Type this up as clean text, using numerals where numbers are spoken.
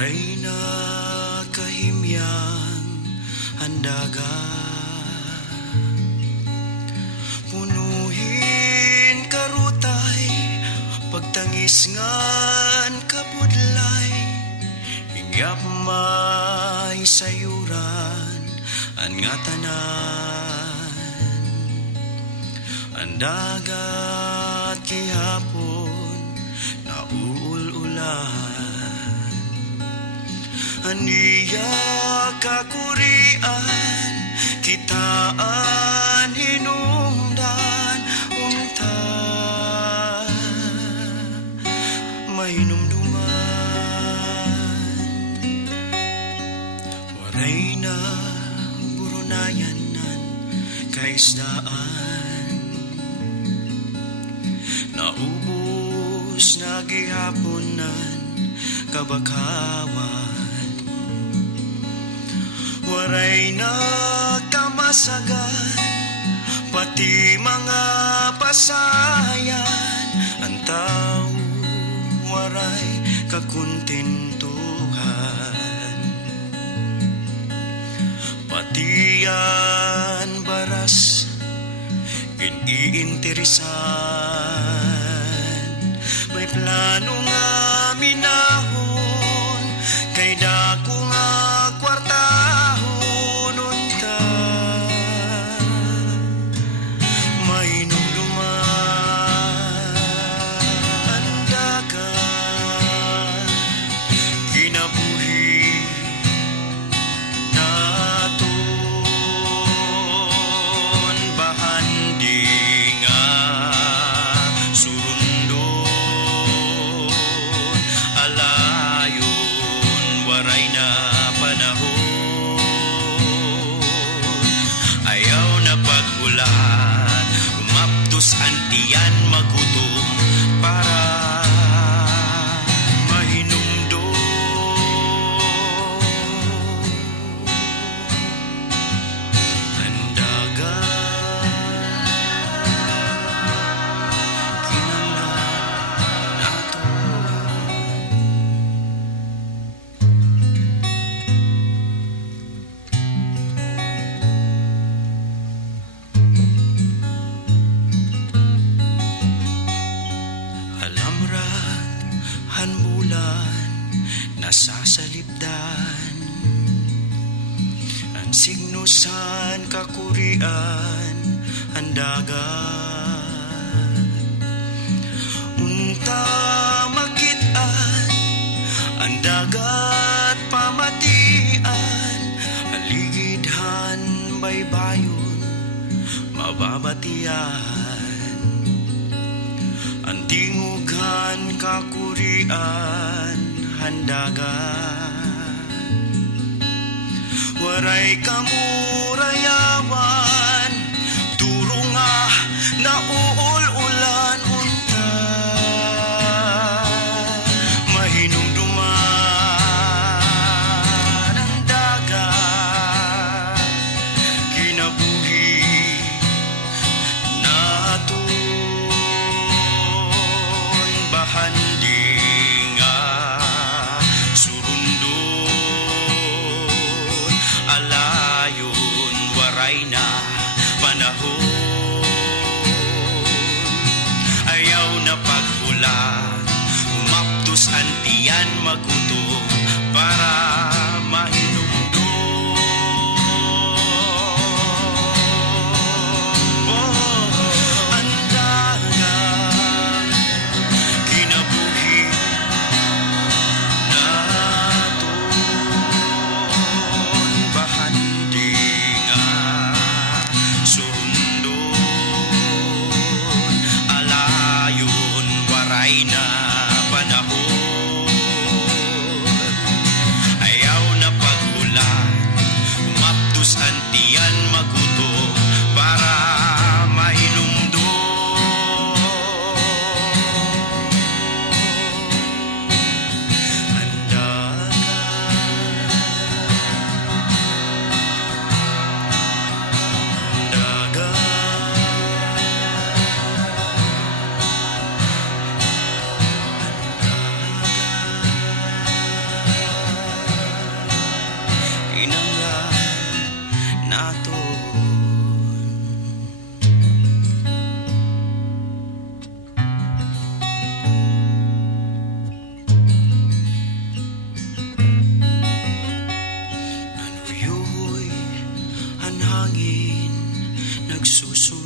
Waray na kahimyang handaga, punuhin karutay, pagtangis ngan kapudlay, hinggap may sayuran an nga tanan. Ang dagat kihapon nauul-ulan, aniya kakurian, kitaan hinungdan, unta mahinumduman. Waray na burunayanan kaisdaan, naubos na gihaponan kabakawan. Waray na kamasagan, pati mga pasayan, ang tao waray kakuntintuhan. Pati yan baras kiniinteresan, may plano nga minahon, kay dako nga kwartahon, unta mainumduman. Ang dagat kinabuhi naton, bahandi nga surundon, alayon waray na panahon. Ayaw na pagbulan, umaptos ang tiyan magutom, para mahinumdum. Ang dagat kinalan naton. Alamrat hanbulan nasasalipdan, ang signusan kakurian ang dagat. Unta makitaan ang dagat pamatian, aligidhan baybayon mababatian, ang tingugan kakurian handagan. Waray kamurayawan, duro nga nauul-ulan, unta mahinumduman. Ang dagat kinabuhi naton, bahandi nga surundon, alayon waray na panahon. Ayaw na pagbulan, umaptos ang tiyan magutom, para mahinumdum. Ang dagat kinabuhi naton, bahandi nga hangin nagsusulat